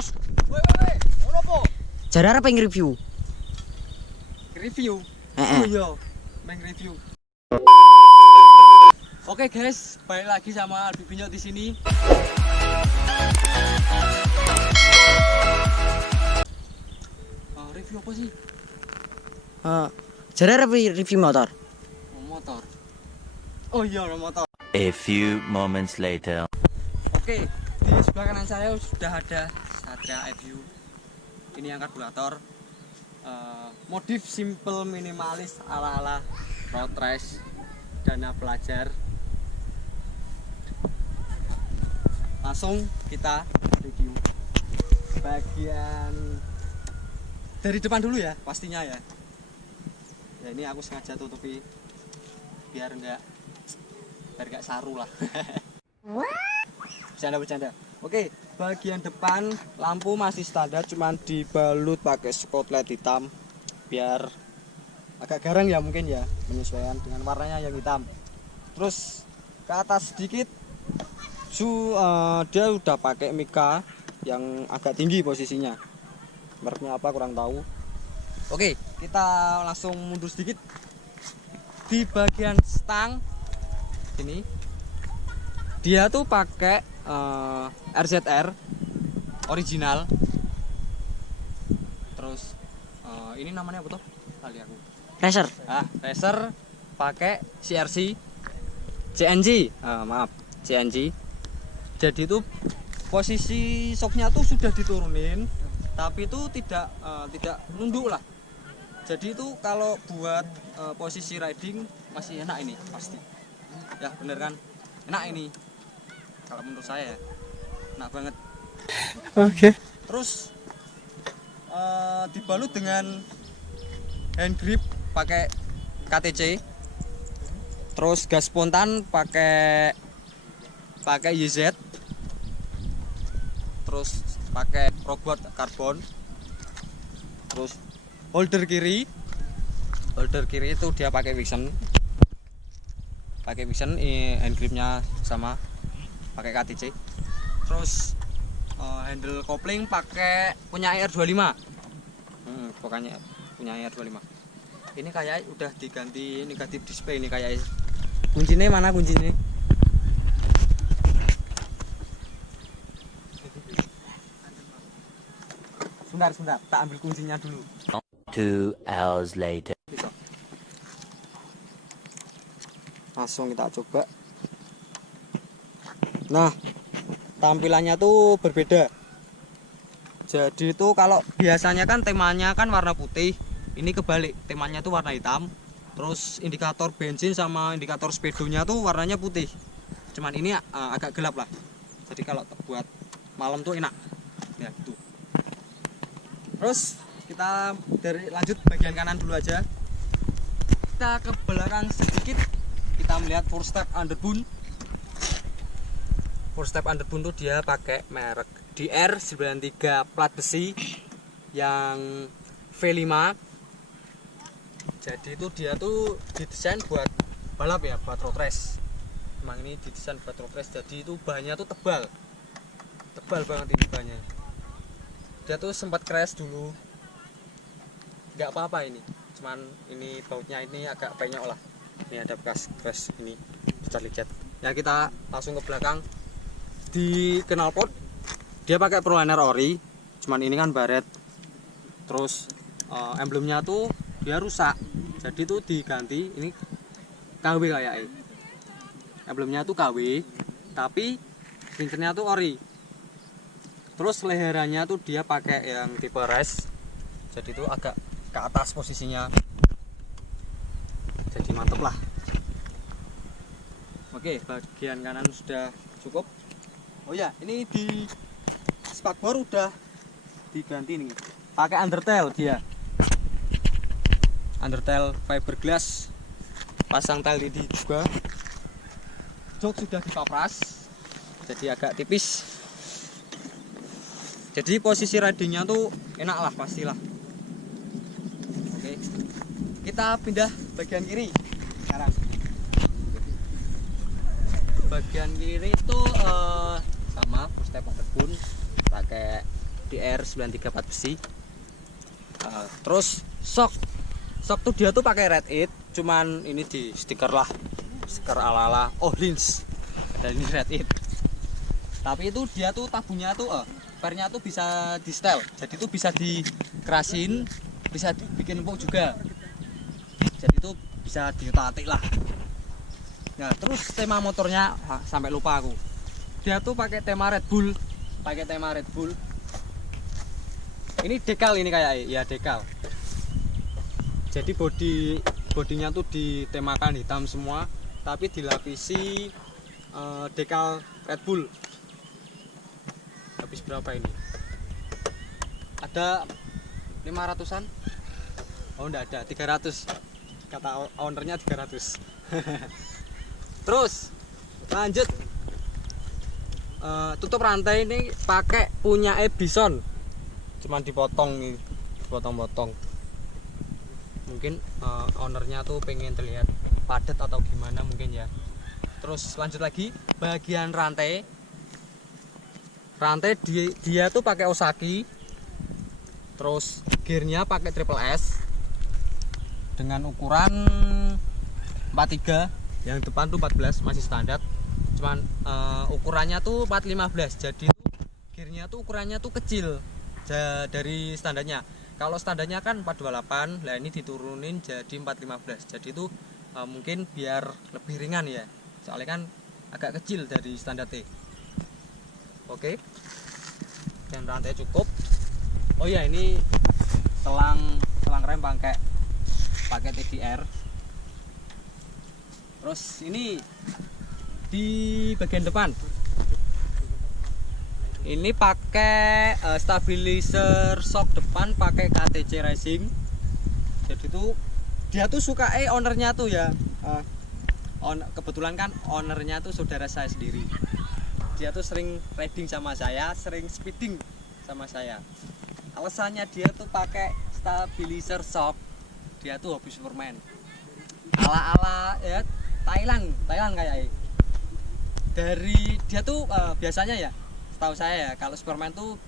Mas. Woi, ono apa? Jare arep nge-review. Review. Heeh. Oh iya, main review. Oke guys, balik lagi sama Albi Binyok di sini. Review apa sih? Jare arep review motor. Motor. Oh iya, motor. A few moments later. Oke, di sebelah kanan saya sudah ada Satria FU. Ini yang karburator. Modif simple minimalis ala-ala road race dana pelajar. Langsung kita review bagian dari depan dulu ya, pastinya ya. Ya ini aku sengaja tutupi biar enggak saru lah. Bercanda. Oke, bagian depan lampu masih standar, cuman dibalut pakai spotlight hitam biar agak garang ya, mungkin ya, menyesuaikan dengan warnanya yang hitam. Terus ke atas sedikit dia udah pakai mika yang agak tinggi posisinya, mereknya apa kurang tahu. Oke, kita langsung mundur sedikit. Di bagian stang ini dia tuh pakai RZR original. Terus ini namanya apa tuh? Kali aku. Racer pakai CRC CNG. CNG. Jadi itu posisi shocknya tuh sudah diturunin, tapi itu tidak nunduk lah. Jadi itu kalau buat posisi riding masih enak ini pasti. Ya bener kan? Enak ini. Kalau menurut saya ya, enak banget. Oke. Terus dibalut dengan hand grip pakai KTC. Terus gas spontan pakai YZ. Terus pakai robot karbon. Terus holder kiri itu dia pakai Vixen. Hand gripnya sama pakai KTC. Terus handle kopling pakai punya R25. Pokoknya punya R25. Ini kayak udah diganti negatif display ini kayak. Kuncinya mana kuncinya? Sebentar, tak ambil kuncinya dulu. 2 hours later. Langsung kita coba. Nah, tampilannya tuh berbeda. Jadi itu kalau biasanya kan temanya kan warna putih, ini kebalik, temanya tuh warna hitam. Terus indikator bensin sama indikator speedonya tuh warnanya putih. Cuman ini agak gelap lah. Jadi kalau buat malam tuh enak. Ya gitu. Terus kita lanjut bagian kanan dulu aja. Kita ke belakang sedikit. Kita melihat four step underbone. Four step underbone tuh dia pakai merek DR93 plat besi yang V5. Jadi itu dia tuh didesain buat balap ya, buat road race. Emang ini didesain buat road race, jadi itu bahannya tuh tebal banget ini bahannya. Dia tuh sempat crash dulu, nggak apa-apa ini, cuman ini bautnya ini agak penyok lah. Ini ada bekas crash ini, Charlie Cat. Ya kita langsung ke belakang. Di knalpot dia pakai proliner ori, cuman ini kan baret. Terus emblemnya tuh dia rusak, jadi tuh diganti. Ini KW kayaknya, emblemnya tuh KW tapi pincernya tuh ori. Terus leherannya tuh dia pakai yang tipe race, jadi tuh agak ke atas posisinya, jadi mantep lah. Oke, bagian kanan sudah cukup. Oh ya, ini di spakbor udah diganti nih, pakai undertail dia. Undertail fiberglass, pasang tali LED juga. Jok sudah dipapras, jadi agak tipis. Jadi posisi ridingnya tuh enak lah pastilah. Oke, kita pindah bagian kiri sekarang. Bagian kiri itu sama four step underbone pakai FDR 934 besi. Terus shock tuh dia tuh pakai Red It, cuman ini di stiker ala-ala Ohlins dan ini Red It. Tapi itu dia tuh tabungnya tuh pernya tuh bisa di setel, jadi tuh bisa dikerasin, bisa dibikin empuk juga, jadi tuh bisa diutak-atik lah. Nah terus tema motornya sampai lupa aku, dia tuh pakai tema Red Bull. Ini dekal, ini kayak ya dekal. Jadi bodinya tuh ditemakan hitam semua, tapi dilapisi dekal Red Bull. Habis berapa ini? Ada 500-an? Oh enggak ada, 300. Kata ownernya 300. Terus lanjut, tutup rantai ini pakai punya Bison. Cuman dipotong nih, dipotong-potong. Mungkin ownernya tuh pengen terlihat padat atau gimana mungkin ya. Terus lanjut lagi, bagian rantai dia tuh pakai Osaki. Terus gearnya pakai Triple S dengan ukuran 43, yang depan tuh 14 masih standar. Cuman ukurannya tuh 415, jadi tuh gearnya tuh ukurannya tuh kecil dari standarnya. Kalau standarnya kan 428, lah ini diturunin jadi 415. Jadi itu mungkin biar lebih ringan ya. Soalnya kan agak kecil dari standar T. Oke. Dan rantai cukup. Oh ya, ini selang rem pakai TDR. Terus ini di bagian depan ini pakai stabilizer shock depan pakai KTC Racing. Jadi tuh dia tuh suka ownernya tuh ya, kebetulan kan ownernya tuh saudara saya sendiri. Dia tuh sering riding sama saya, sering speeding sama saya. Alasannya dia tuh pakai stabilizer shock, dia tuh hobi Superman ala ya Thailand kayak dari dia tuh biasanya ya, setahu saya ya, kalau Superman tuh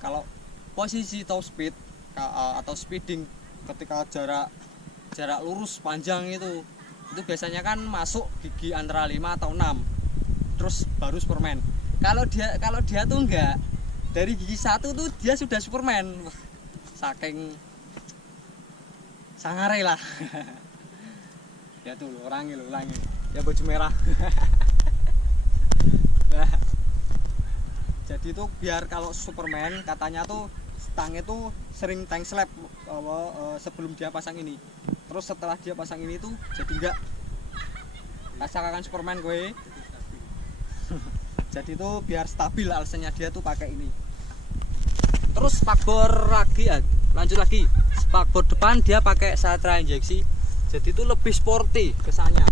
kalau posisi top speed atau speeding ketika jarak lurus panjang itu biasanya kan masuk gigi antara 5 atau 6, terus baru Superman. Kalau dia tuh enggak, dari gigi 1 tuh dia sudah Superman. Saking sangare lah. Ya tuh ulangi ya, baju merah. Nah, jadi tuh biar kalau Superman katanya tuh stangnya tuh sering tank slap sebelum dia pasang ini. Terus setelah dia pasang ini tuh jadi enggak rasakan Superman gue. Jadi tuh biar stabil, alasannya dia tuh pakai ini. Terus spakbor lagi ya, lanjut lagi. Spakbor depan dia pakai Satra injeksi. Jadi itu lebih sporty kesannya.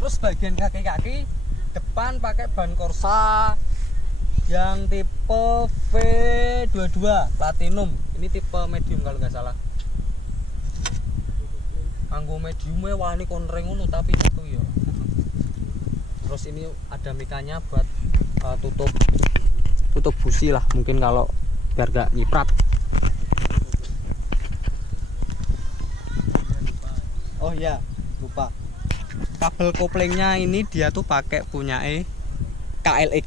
Terus bagian kaki depan pakai ban Corsa yang tipe V22 Platinum. Ini tipe medium kalau nggak salah. Anggo mediumnya wani konreng ngono tapi itu ya. Terus ini ada mikanya buat tutup busi lah, mungkin kalau biar gak nyiprat. Oh ya, lupa. Kabel koplingnya ini dia tuh pakai punya KLX.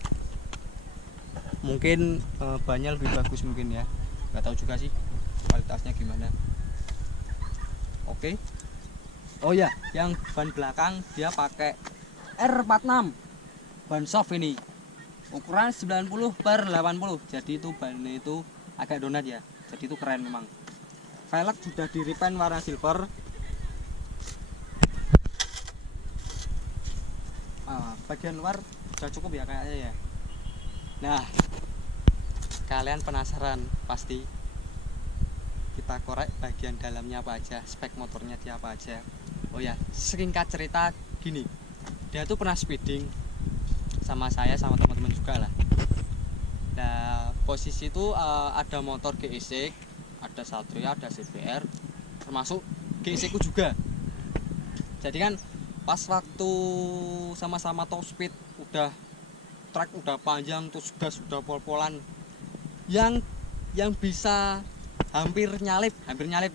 Mungkin bannya lebih bagus mungkin ya. Gak tahu juga sih kualitasnya gimana. Oke. Oh ya, yang ban belakang dia pakai R46 ban soft ini, ukuran 90/80. Jadi itu ban itu agak donat ya, jadi itu keren memang. Velg sudah di repaint warna silver. Bagian luar sudah cukup ya kayaknya ya. Nah, kalian penasaran pasti, kita korek bagian dalamnya apa aja, spek motornya dia apa aja. Oh ya, singkat cerita gini, dia tuh pernah speeding sama saya sama teman-teman juga lah. Nah, posisi itu ada motor GSX, ada Satria, ada CBR, termasuk GSX ku juga. Jadi kan pas waktu sama-sama top speed udah trek udah panjang, terus gas sudah pol-polan, yang bisa hampir nyalip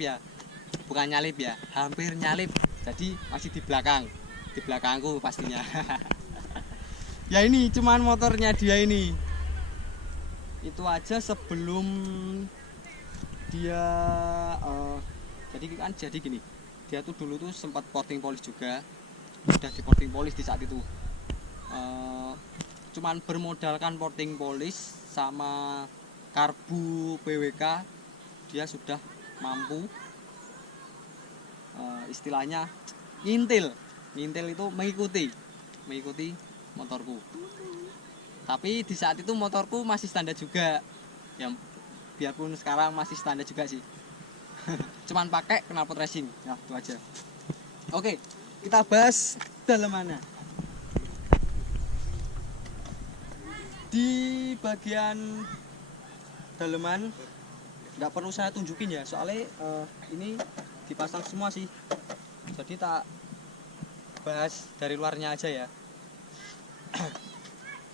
ya, bukan nyalip ya, hampir nyalip, jadi masih di belakangku pastinya. Ya ini cuman motornya dia ini, itu aja sebelum dia jadi gini, dia tuh dulu tuh sempat porting polish juga, udah di porting polish di saat itu. Cuman bermodalkan porting polish sama karbu PWK, dia sudah mampu istilahnya ngintil itu mengikuti motorku. Tapi di saat itu motorku masih standar juga, ya biarpun sekarang masih standar juga sih. Cuman pakai knalpot racing, ya itu aja. Oke, kita bahas dalemannya. Di bagian daleman nggak perlu saya tunjukin ya, soalnya ini dipasang semua sih, jadi tak bahas dari luarnya aja ya.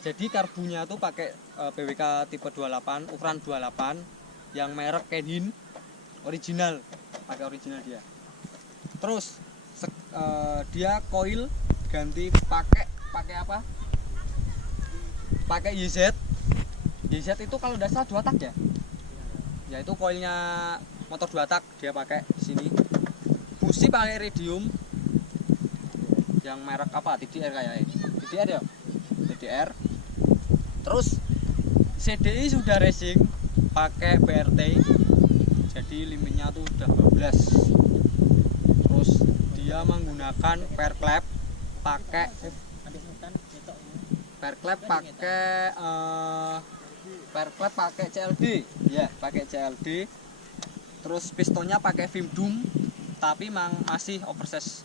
Jadi karbunya tuh pakai PWK tipe 28, ukuran 28, yang merek Kenhin, original, pakai original dia. Terus dia coil ganti pakai apa? Pakai YZ itu kalau udah salah 2 tak ya. Ya itu coilnya motor 2 tak dia pakai di sini. Busi pakai iridium yang merek apa? TDR kayaknya. TDR ya? TDR. Terus CDI sudah racing pakai BRT. Jadi limitnya tuh udah 12. Terus dia menggunakan pair clap pakai CLD ya, pakai CLD. Terus pistonnya pakai Vim Doom, tapi masih oversize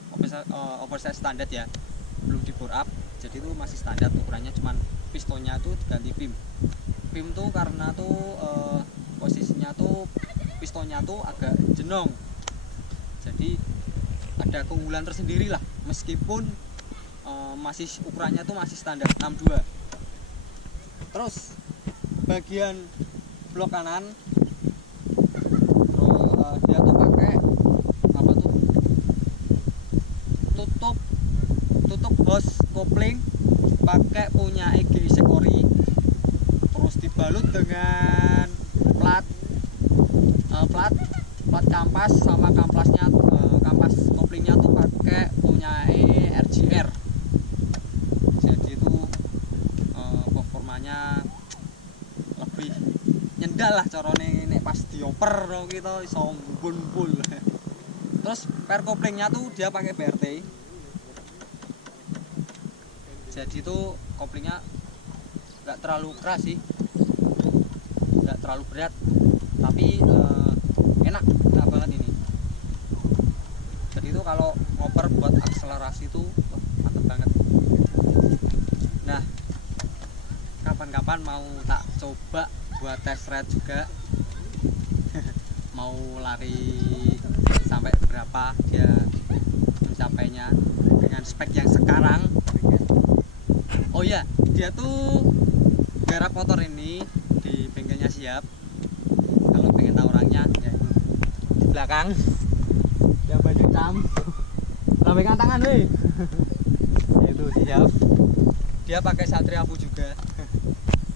standar ya, belum di bore up, jadi itu masih standar ukurannya. Cuman pistonnya tuh diganti Vim tuh karena tuh posisinya tuh pistonnya tuh agak jenong, jadi ada keunggulan tersendiri lah, meskipun masih ukurannya tuh masih standar 62. Terus bagian blok kanan dia tuh pakai apa tuh, tutup hose kopling pakai punya EG Sekori, terus dibalut dengan plat kampas, sama kampasnya kampas koplingnya tuh pakai punya RGR. Jadi itu performanya lebih nyendal lah carane nek pas dioper kita iso mbun-mbul. Terus per koplingnya tuh dia pakai BRT. Jadi itu koplingnya nggak terlalu keras sih, nggak terlalu berat, tapi enak banget ini. Jadi itu kalau ngoper buat akselerasi itu mantep banget. Nah, kapan-kapan mau tak coba buat test ride juga. Mau lari sampai berapa dia mencapainya dengan spek yang sekarang. Oh iya, dia tuh garap motor ini di bengkelnya Siap. Kalau pengen tahu orangnya ya di belakang yang baju hitam, lambaikan tangan weh. Ya itu Siap. Dia pakai Satria Abu juga.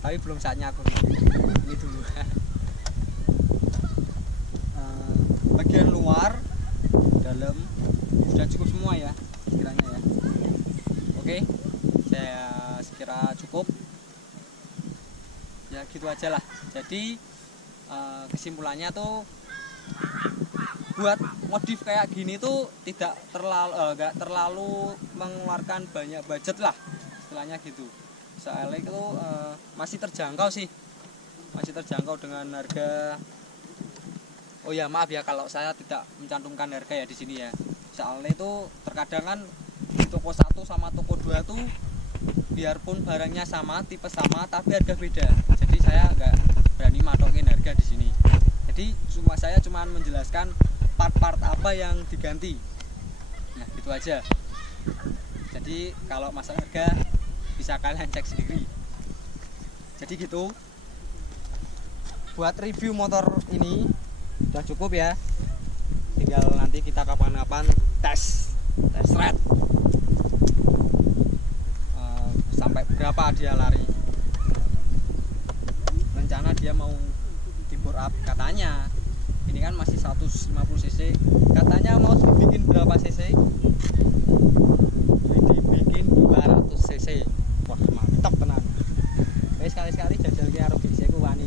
Tapi belum saatnya aku ini dulu. Bagian luar, dalam sudah cukup semua ya sekiranya ya. Oke, saya sekira cukup ya, gitu aja lah. Jadi kesimpulannya tuh buat modif kayak gini tuh tidak terlalu mengeluarkan banyak budget lah istilahnya gitu. Soalnya itu masih terjangkau sih, masih terjangkau dengan harga. Oh ya maaf ya kalau saya tidak mencantumkan harga ya di sini ya. Soalnya itu terkadang kan di toko 1 sama toko 2 tuh biarpun barangnya sama, tipe sama, tapi harga beda. Jadi saya nggak berani matokin harga di sini. Jadi saya cuma menjelaskan part-part apa yang diganti. Nah gitu aja. Jadi kalau masalah harga bisa kalian cek sendiri. Jadi gitu. Buat review motor ini udah cukup ya. Tinggal nanti kita kapan-kapan tes ride. Sampai berapa dia lari. Rencana dia mau di bore up katanya. Ini kan masih 150 cc. Katanya mau dibikin berapa cc? Dibikin 200 cc. Wah, mantap tenan. Sekali-sekali jajal ke karo GC ku wani.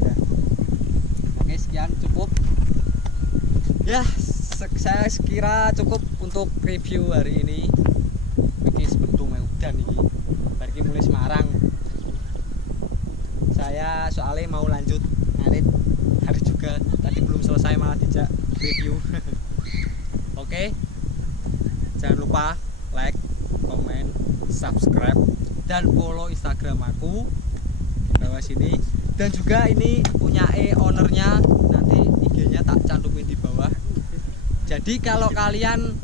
Ya. Oke, sekian cukup. Ya, saya sekira cukup untuk review hari ini. Iki sebentuk udan iki. Bari mulai Semarang. Saya soalnya mau lanjut ngarit hari juga. Tadi belum selesai malah dijak review. Oke. Jangan lupa like, komen, subscribe, dan follow Instagram aku di bawah sini. Dan juga ini punya ownernya, nanti IG-nya tak cantumin di bawah. Jadi kalau kalian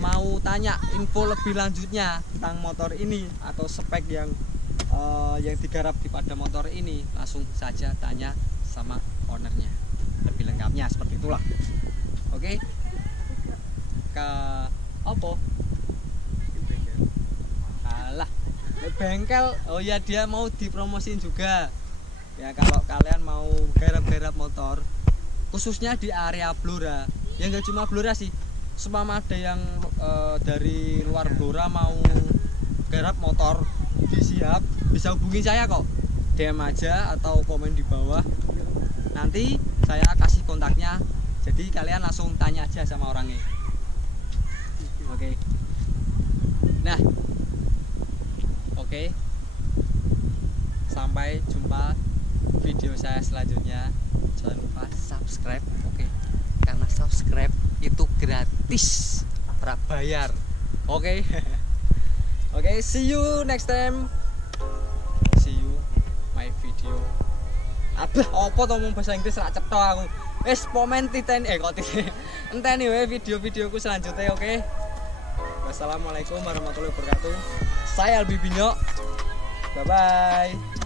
mau tanya info lebih lanjutnya tentang motor ini atau spek yang digarap di pada motor ini, langsung saja tanya sama ownernya lebih lengkapnya, seperti itulah. Oke. Ke apa? Alah, bengkel. Oh ya, dia mau dipromosin juga. Ya, kalau kalian mau garap-garap motor, khususnya di area Blora. Ya nggak cuma Blora sih. Seumpama ada yang dari luar Blora mau garap motor, siap, bisa hubungi saya kok. DM aja atau komen di bawah. Nanti saya kasih kontaknya. Jadi kalian langsung tanya aja sama orangnya. Oke. Nah, oke. Sampai jumpa video saya selanjutnya. Jangan lupa subscribe, oke. Karena subscribe itu gratis, ora bayar. Oke. Oke, see you next time. See you my video. Abah, apa to ngomong bahasa Inggris rak cetha aku. Wis komen titen kok titen. Enteni wae video-videoku selanjutnya, oke. Wassalamualaikum warahmatullahi wabarakatuh. Saya Albi Binyo. Bye bye.